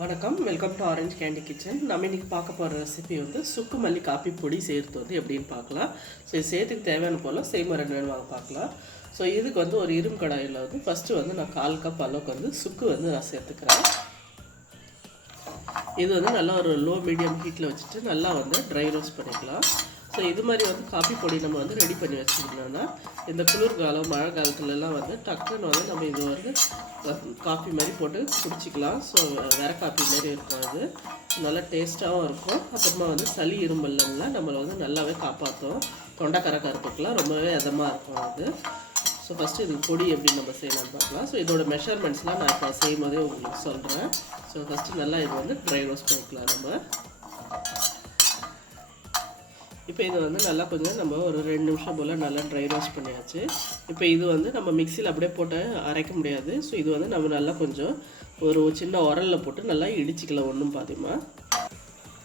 வணக்கம், welcome to orange candy kitchen. நம்ம இன்றைக்கி பார்க்க போகிற ரெசிபி வந்து சுக்கு மல்லி காப்பி பொடி செய்கிறது வந்து எப்படின்னு பார்க்கலாம். ஸோ இது செய்யறதுக்கு தேவையான போல் செய்முறை என்னென்னு வாங்க பார்க்கலாம். ஸோ இதுக்கு வந்து ஒரு இரும்பு கடாயில் வந்து ஃபஸ்ட்டு வந்து நான் 1/4 கப் அளவுக்கு வந்து சுக்கு வந்து நான் சேர்த்துக்கிறேன். இது வந்து நல்லா ஒரு லோ மீடியம் ஹீட்டில் வச்சுட்டு நல்லா வந்து ட்ரை ரோஸ்ட் பண்ணிக்கலாம். ஸோ இது மாதிரி வந்து காப்பி பொடி நம்ம வந்து ரெடி பண்ணி வச்சுக்கணும்னா இந்த குளிர்காலம் மழை காலத்துலலாம் வந்து டக்குன்னு வந்து நம்ம இது வந்து காஃபி மாதிரி போட்டு குடிச்சிக்கலாம். ஸோ வேற காப்பி மாதிரி இருக்கும், அது நல்லா டேஸ்ட்டாகவும் இருக்கும். அப்புறமா வந்து சளி இருமல்லாம் நம்மளை வந்து நல்லாவே காப்பாற்றும். தொண்டைக்கரக்காக இருக்கிறதுக்குலாம் ரொம்பவே இதமாக இருக்கும் அது. ஸோ ஃபஸ்ட்டு இதுக்கு பொடி எப்படி நம்ம செய்யலாம்னு பார்க்கலாம். ஸோ இதோட மெஷர்மெண்ட்ஸ்லாம் நான் இப்போ செய்யும் போதே உங்களுக்கு சொல்கிறேன். ஸோ ஃபஸ்ட்டு நல்லா இது வந்து ட்ரை ரோஸ்ட் பண்ணிக்கலாம் நம்ம. இப்போ இது வந்து நல்லா கொஞ்சம் நம்ம ஒரு 2 நிமிஷம் போல் நல்லா ட்ரை ரோஸ்ட் பண்ணியாச்சு. இப்போ இது வந்து நம்ம மிக்சியில் அப்படியே போட்டு அரைக்க முடியாது. ஸோ இது வந்து நம்ம நல்லா கொஞ்சம் ஒரு சின்ன உரலில் போட்டு நல்லா இடிச்சிக்கலாம் ஒன்றும் பாதியமாக.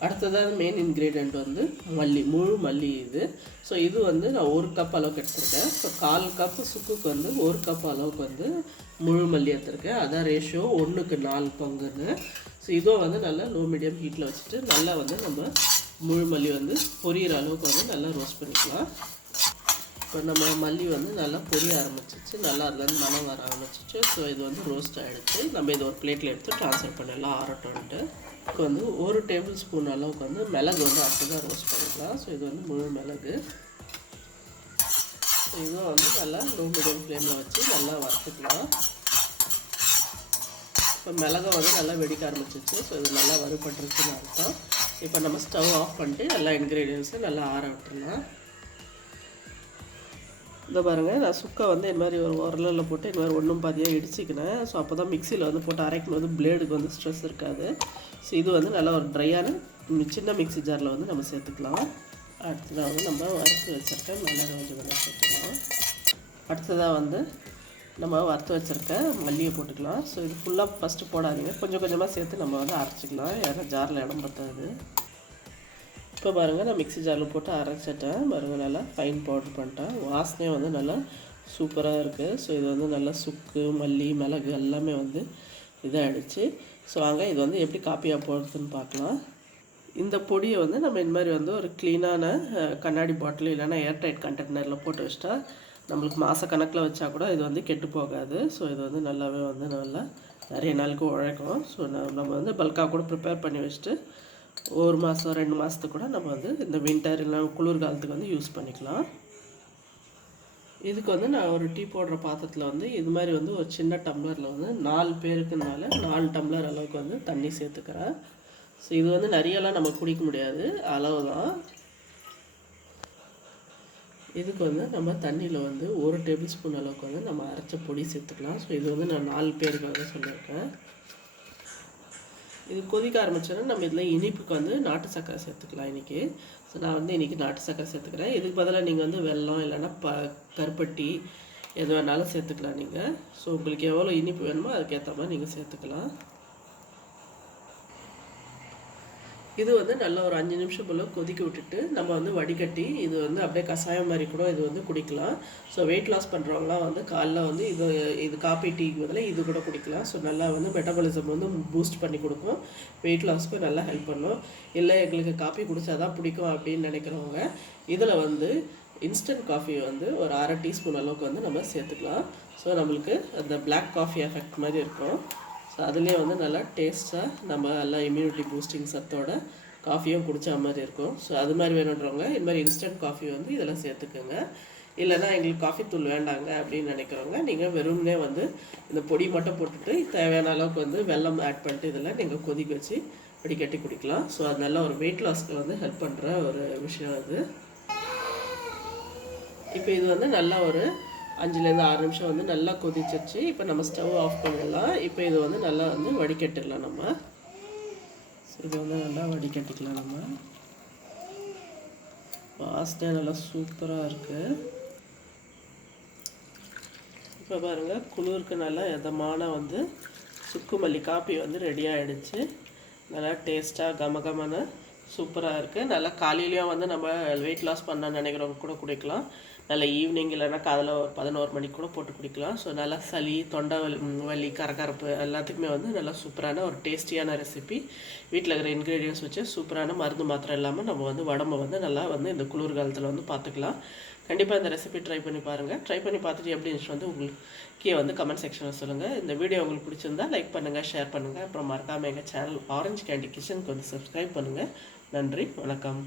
அடுத்ததாக மெயின் இன்க்ரீடியண்ட் வந்து மல்லி, முழு மல்லி இது. ஸோ இது வந்து நான் 1 கப் அளவுக்கு எடுத்துருக்கேன். ஸோ 1/4 கப் சுக்குக்கு வந்து 1 கப் அளவுக்கு வந்து முழு மல்லி எடுத்துருக்கேன். அதான் ரேஷியோ 1க்கு 4 பங்குன்னு. ஸோ இதுவும் வந்து நல்லா லோ மீடியம் ஹீட்டில் வச்சுட்டு நல்லா வந்து நம்ம முழு மல்லி வந்து பொரியிற அளவுக்கு வந்து நல்லா ரோஸ்ட் பண்ணிக்கலாம். இப்போ நம்ம மல்லி வந்து நல்லா பொரிய ஆரம்பிச்சிச்சு, நல்லா அதுலேருந்து மனம் வர ஆரம்பிச்சிச்சு. ஸோ இது வந்து ரோஸ்ட் ஆகிடுச்சு. நம்ம இது ஒரு பிளேட்டில் எடுத்து ட்ரான்ஸ்ஃபர் பண்ணிடலாம் ஆறட்டோன்ட்டு. இப்போ வந்து 1 டேபிள் ஸ்பூன் அளவுக்கு வந்து மிளகு வந்து அடுத்ததாக ரோஸ்ட் பண்ணிக்கலாம். ஸோ இது வந்து முழு மிளகு. இதுவும் வந்து நல்லா லோ மீடியம் ஃப்ளேமில் வச்சு நல்லா வறுத்துக்கலாம். இப்போ மிளகா வந்து நல்லா வெடிக்க ஆரம்பிச்சிச்சு. ஸோ இது நல்லா வறுபட்டுருச்சுன்னு அர்த்தம். இப்போ நம்ம ஸ்டவ் ஆஃப் பண்ணிட்டு எல்லா இன்க்ரீடியன்ஸும் நல்லா ஆற விட்டுருலாம். இந்த பாருங்கள், நான் சுக்கை வந்து இது மாதிரி ஒரு உரலில் போட்டு இது மாதிரி ஒன்றும் பாதியாக இடிச்சிக்கினேன். ஸோ அப்போ தான் மிக்சியில் வந்து போட்டு அரைக்கும் போது பிளேடுக்கு வந்து ஸ்ட்ரெஸ் இருக்காது. ஸோ இது வந்து நல்லா ஒரு ட்ரையான சின்ன மிக்சி ஜாரில் வந்து நம்ம சேர்த்துக்கலாம். அடுத்ததாக வந்து நம்ம வறுத்து வச்சுருக்க மிளகாய் கொஞ்சம் சேர்த்துக்கலாம். அடுத்ததாக வந்து நம்ம வறுத்து வச்சுருக்க மல்லியை போட்டுக்கலாம். ஸோ இது ஃபுல்லாக ஃபஸ்ட்டு போடாதீங்க, கொஞ்சம் கொஞ்சமாக சேர்த்து நம்ம வந்து அரைச்சிக்கலாம், ஏன்னா ஜாரில் இடம் பற்றாது. இப்போ பாருங்கள், நான் மிக்ஸி ஜாரில் போட்டு அரைச்சிட்டேன். பாருங்கள், நல்லா ஃபைன் பவுடர் பண்ணிட்டேன். வாசனையும் வந்து நல்லா சூப்பராக இருக்குது. ஸோ இது வந்து நல்லா சுக்கு மல்லி மிளகு எல்லாமே வந்து இதாகிடுச்சு. ஸோ வாங்க இது வந்து எப்படி காப்பியாக போடுறதுன்னு பார்க்கலாம். இந்த பொடியை வந்து நம்ம இந்த மாதிரி வந்து ஒரு க்ளீனான கண்ணாடி பாட்டில் இல்லைன்னா ஏர்டைட் கண்டெய்னரில் போட்டு வச்சிட்டா நம்மளுக்கு மாதக்கணக்கில் வச்சா கூட இது வந்து கெட்டு போகாது. ஸோ இது வந்து நல்லாவே வந்து நல்லா நிறைய நாளுக்கு உழைக்கும். ஸோ நம்ம வந்து பல்காக கூட ப்ரிப்பேர் பண்ணி வச்சுட்டு 1 மாதம் 2 மாதத்துக்கு கூட நம்ம வந்து இந்த வின்டர் இல்லை குளிர்காலத்துக்கு வந்து யூஸ் பண்ணிக்கலாம். இதுக்கு வந்து நான் ஒரு டீ போடுற பாத்திரத்தில் வந்து இது மாதிரி வந்து ஒரு சின்ன டம்ளரில் வந்து 4 பேருக்குனால 4 டம்ளர் அளவுக்கு வந்து தண்ணி சேர்த்துக்கிறேன். ஸோ இது வந்து நிறையெல்லாம் நம்ம குடிக்க முடியாது, அளவு தான். இதுக்கு வந்து நம்ம தண்ணியில் வந்து 1 டேபிள் ஸ்பூன் அளவுக்கு வந்து நம்ம அரைச்ச பொடி சேர்த்துக்கலாம். ஸோ இது வந்து நான் 4 பேருக்காக சொல்லியிருக்கேன். இது கொதிக்க ஆரம்பிச்சோன்னா நம்ம இதில் இனிப்புக்கு வந்து நாட்டு சர்க்கரை சேர்த்துக்கலாம் இன்றைக்கி. ஸோ நான் வந்து இன்றைக்கி நாட்டு சர்க்கரை சேர்த்துக்கிறேன். இதுக்கு பதிலாக நீங்கள் வந்து வெல்லம் இல்லைன்னா கருப்பட்டி எது வேணாலும் சேர்த்துக்கலாம் நீங்கள். ஸோ உங்களுக்கு எவ்வளோ இனிப்பு வேணுமோ அதுக்கேற்ற மாதிரி நீங்கள் சேர்த்துக்கலாம். இது வந்து நல்லா ஒரு 5 நிமிஷம் போல் கொதிக்க விட்டுட்டு நம்ம வந்து வடிகட்டி இது வந்து அப்படியே கஷாயம் மாதிரி கூட இது வந்து குடிக்கலாம். ஸோ வெயிட் லாஸ் பண்ணுறவங்களாம் வந்து காலைல வந்து இது காப்பி டீக்கு பதில் இது கூட குடிக்கலாம். ஸோ நல்லா வந்து மெட்டபாலிசம் வந்து பூஸ்ட் பண்ணி கொடுக்கும், வெயிட் லாஸ்க்கு நல்லா ஹெல்ப் பண்ணும். இல்லை எங்களுக்கு காப்பி குடித்தாதான் பிடிக்கும் அப்படின்னு நினைக்கிறவங்க இதில் வந்து இன்ஸ்டன்ட் காஃபி வந்து ஒரு 1/2 டீஸ்பூன் அளவுக்கு வந்து நம்ம சேர்த்துக்கலாம். ஸோ நம்மளுக்கு அந்த பிளாக் காஃபி எஃபெக்ட் மாதிரி இருக்கும். ஸோ அதுலேயே வந்து நல்லா டேஸ்ட்டாக நம்ம எல்லாம் இம்யூனிட்டி பூஸ்டிங் சத்தோட காஃபியும் குடித்தா மாதிரி இருக்கும். ஸோ அது மாதிரி வேணுன்றவங்க இது மாதிரி இன்ஸ்டன்ட் காஃபி வந்து இதெல்லாம் சேர்த்துக்கோங்க. இல்லைனா எங்களுக்கு காஃபி தூள் வேண்டாங்க அப்படின்னு நினைக்கிறவங்க நீங்கள் வெறும்னே வந்து இந்த பொடி மட்டும் போட்டுட்டு தேவையான அளவுக்கு வந்து வெல்லம் ஆட் பண்ணிட்டு இதெல்லாம் நீங்கள் கொதிக்க வச்சு வடிகட்டி குடிக்கலாம். ஸோ அது நல்லா ஒரு வெயிட் லாஸ்க்கு வந்து ஹெல்ப் பண்ணுற ஒரு விஷயம் அது. இப்போ இது வந்து நல்லா ஒரு 5லேருந்து 6 நிமிஷம் வந்து நல்லா கொதிச்சிருச்சு. இப்போ நம்ம ஸ்டவ் ஆஃப் பண்ணிடலாம். இப்போ இது வந்து நல்லா வந்து வடிகட்டிடலாம் நம்ம. இது வந்து நல்லா வடிகட்டிக்கலாம் நம்ம. வாசனை நல்லா சூப்பராக இருக்குது. இப்போ பாருங்கள், குளிருக்கு நல்லா இதமான வந்து சுக்கு மல்லி காப்பி வந்து ரெடி ஆகிடுச்சு. நல்லா டேஸ்ட்டாக கமகமான சூப்பராக இருக்குது. நல்லா காலையிலையும் வந்து நம்ம வெயிட் லாஸ் பண்ண நினைக்கிறவங்க கூட குடிக்கலாம். நல்ல ஈவினிங் இல்லைனா காலைல ஒரு 11 மணிக்கு கூட போட்டு குடிக்கலாம். ஸோ நல்லா சளி, தொண்டை வலி, கரகரப்பு எல்லாத்துக்குமே வந்து நல்லா சூப்பரான ஒரு டேஸ்டியான ரெசிபி. வீட்டில் இருக்கிற இன்க்ரீடியன்ஸ் வச்சு சூப்பரான மருந்து மாத்திரை இல்லாமல் நம்ம வந்து உடம்பை வந்து நல்லா வந்து இந்த குளிர்காலத்தில் வந்து பார்த்துக்கலாம். கண்டிப்பாக இந்த ரெசிபி ட்ரை பண்ணி பாருங்கள். ட்ரை பண்ணி பார்த்துட்டு எப்படி இருந்துச்சு வந்து உங்களுக்கு வந்து கமெண்ட் செக்ஷனில் சொல்லுங்கள். இந்த வீடியோ உங்களுக்கு பிடிச்சிருந்தா லைக் பண்ணுங்கள், ஷேர் பண்ணுங்கள். அப்புறம் மறக்காமல் எங்கள் சேனல் ஆரஞ்சு கேண்டி கிச்சனுக்கு வந்து சப்ஸ்கிரைப் பண்ணுங்கள். நன்றி, வணக்கம்.